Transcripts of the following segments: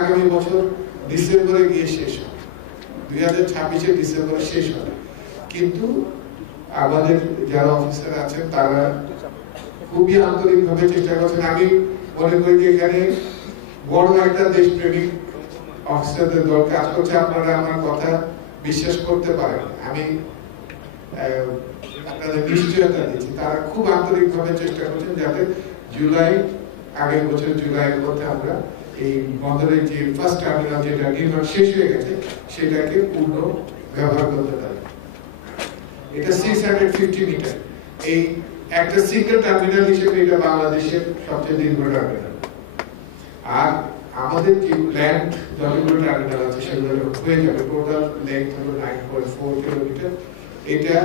আগামী বছর ডিসেম্বরে গিয়ে শেষ হবে, 2026 ডিসেম্বরে শেষ হবে। কিন্তু আমাদের যারা অফিসার আছেন তারা খুবই আন্তরিকভাবে চেষ্টা করছেন। আমি মনে করি যে এখানে বড় একটা দেশপ্রেমিক অফিসারদের দল কাজ করছে। আপনারা আমার কথা বিশ্বাস করতে পারেন, আমি আপনাদের নিশ্চয়তা দিচ্ছি তারা খুব আন্তরিকভাবে চেষ্টা করছেন যাতে আগের বছর জুলাইয়ের মধ্যে আমরা এই বন্দরের যে ফার্স্ট টার্মিনাল যেটা নির্মাণ শেষ হয়ে গেছে সেটাকে পূর্ণ ব্যবহার করতে পারি। এটা 650 মিটার, এই একটা সিঙ্গেল টার্মিনাল হিসেবে এটা বাংলাদেশের সবচেয়ে দীর্ঘ টার্মিনাল। আর আমাদের যে ল্যান্ড যতগুলো টার্মিনাল আছে সেগুলো হয়ে যাবে, টোটাল লেন্থ হলো 9.4 কিলোমিটার। এটা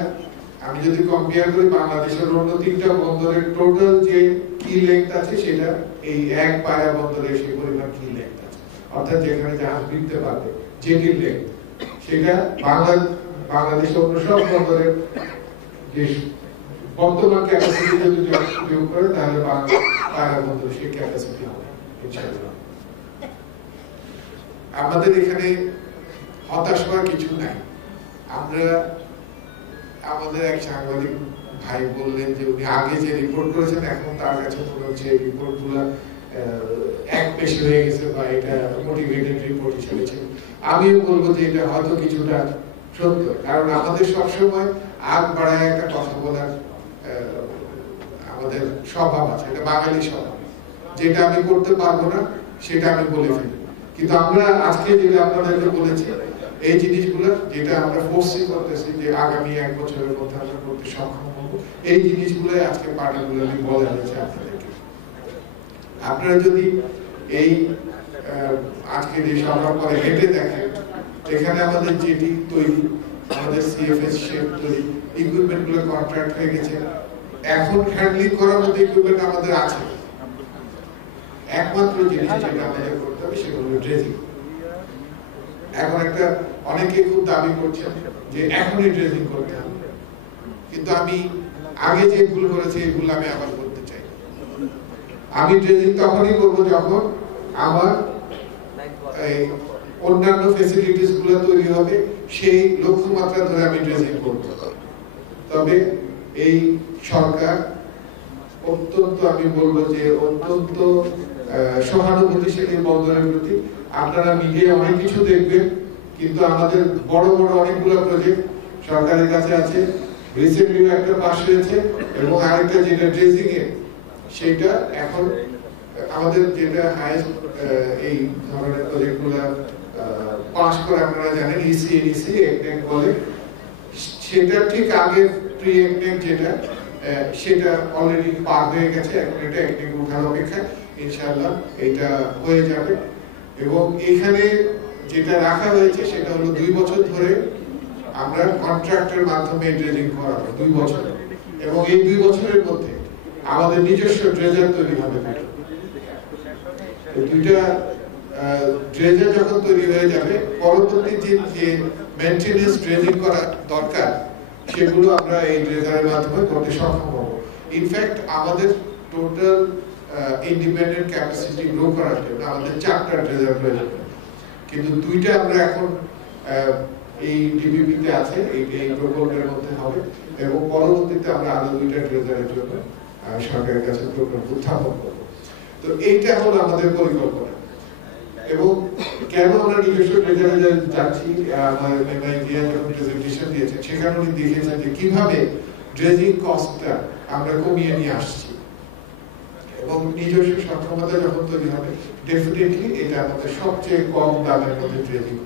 আমি যদি কম্পেয়ার করি বাংলাদেশের অন্য 3টা বন্দরের টোটাল যে কি লেন্থ আছে সেটা এই এক পায়রা বন্দরে সেই পরিমাণ কি লেন্থ আছে, অর্থাৎ যেখানে জাহাজ ভিড়তে পারবে জেটির লেন্থ সেটা বাংলাদেশের অন্য সব বন্দরের যে বর্তমান ক্যাপাসিটি যদি যোগ করে তাহলে পায়রা বন্দর সেই ক্যাপাসিটি হবে ইনশাআল্লাহ। আমাদের এখানে হতাশ হওয়ার কিছু নাই। আমরা আমাদের এক সাংবাদিক ভাই বললেন যে উনি আগে যে রিপোর্ট করেছেন এখন তার কাছে মনে হচ্ছে এই রিপোর্টগুলো এক পেশে হয়ে গেছে বা এটা মোটিভেটেড রিপোর্ট হিসেবে ছিল। আমিও বলবো যে এটা হয়তো কিছুটা সত্য, কারণ আমাদের সবসময় আগ বাড়ায় একটা কথা বলার আমাদের স্বভাব আছে, এটা বাঙালি স্বভাব। যেটা আমি করতে পারবো না সেটা আমি বলে ফেলি, কিন্তু আমরা আজকে যেটা আপনাদেরকে বলেছি এই জিনিসগুলো যেটা আমরা ফোর্সি করতেছি যে আগামী 1 বছরের মধ্যে আমরা করতে সক্ষম হব, এই জিনিসগুলো আজকে পার্টিকুলারলি বলা হয়েছে আপনাদেরকে। আপনারা যদি এই আজকে যে সভা পরে হেঁটে দেখেন, এখানে আমাদের জেটি তৈরি, আমাদের সিএফএস শেপ তৈরি, ইকুইপমেন্ট গুলো কন্ট্রাক্ট হয়ে গেছে। এখন হ্যান্ডলিং করার মতো ইকুইপমেন্ট আমাদের আছে। একমাত্র জিনিস যেটা আমাদের করতে হবে সেটা হলো ড্রেজিং। এখন একটা অনেকে খুব দাবি করছেন যে এখনই ড্রেজিং করতে হবে, কিন্তু আমি আগে যে ভুল করেছি এই ভুল আমি আবার করতে চাই। আমি ড্রেজিং তখনই করবো যখন আমার অন্যান্য ফ্যাসিলিটিস গুলো তৈরি হবে, সেই লক্ষ্যমাত্রা ধরে আমি ড্রেজিং করব। তবে এই সরকার অত্যন্ত, আমি বলবো যে অত্যন্ত সহানুভূতিশীল বন্দরের প্রতি। আপনারা মিডিয়ায় অনেক কিছু দেখবেন, কিন্তু আমাদের বড় বড় অনেকগুলো প্রজেক্ট সরকারের কাছে আছে। রিসেন্টলি একটা পাস হয়েছে এবং আরেকটা যেটা ড্রেজিং এর সেটা এখন আমাদের যেটা হাইয়েস্ট এই ধরনের প্রজেক্টগুলো পাস করে আপনারা জানেন ইসিএনইসি একনেক বলে, সেটা ঠিক আগে প্রি একনেক যেটা সেটা অলরেডি পার হয়ে গেছে। এখন এটা একনেক ওঠার অপেক্ষা, ইনশাআল্লাহ এটা হয়ে যাবে। এবং এখানে যেটা রাখা হয়েছে সেটা হলো 2 বছর ধরে আমরা কন্ট্রাক্টের মাধ্যমে ড্রেজিং করাবো 2 বছর, এবং এই 2 বছরের মধ্যে আমাদের নিজস্ব ড্রেজার তৈরি হবে। দুইটা ড্রেজার যখন তৈরি হয়ে যাবে, পরবর্তী যে মেইনটেনেন্স ড্রেজিং করা দরকার সেগুলো আমরা এই ড্রেজারের মাধ্যমে করতে সক্ষম হব। ইনফ্যাক্ট আমাদের টোটাল ইন্ডিপেন্ডেন্ট ক্যাপাসিটি গ্রো করার জন্য আমাদের 4টা ড্রেজার প্রয়োজন, কিন্তু 2টা আমরা এখন এই ডিবিপিতে আছে, এই প্রকল্পের মধ্যে হবে, এবং পরবর্তীতে আমরা আরো 2টা ড্রেজারের জন্য সরকারের কাছে প্রকল্প উত্থাপন করব। তো এইটা হলো আমাদের পরিকল্পনা। এবং কেন আমরা নিজস্ব ড্রেজারে যাচ্ছি, আমাদের ইন্ডিয়া যখন প্রেজেন্টেশন দিয়েছেন সেখানে উনি দেখিয়েছেন যে কিভাবে ড্রেজিং কস্টটা আমরা কমিয়ে নিয়ে আসছি, এবং নিজস্ব সক্ষমতা যখন তৈরি হবে ডেফিনেটলি এটা আমাদের সবচেয়ে কম দামের মধ্যে ড্রেজিং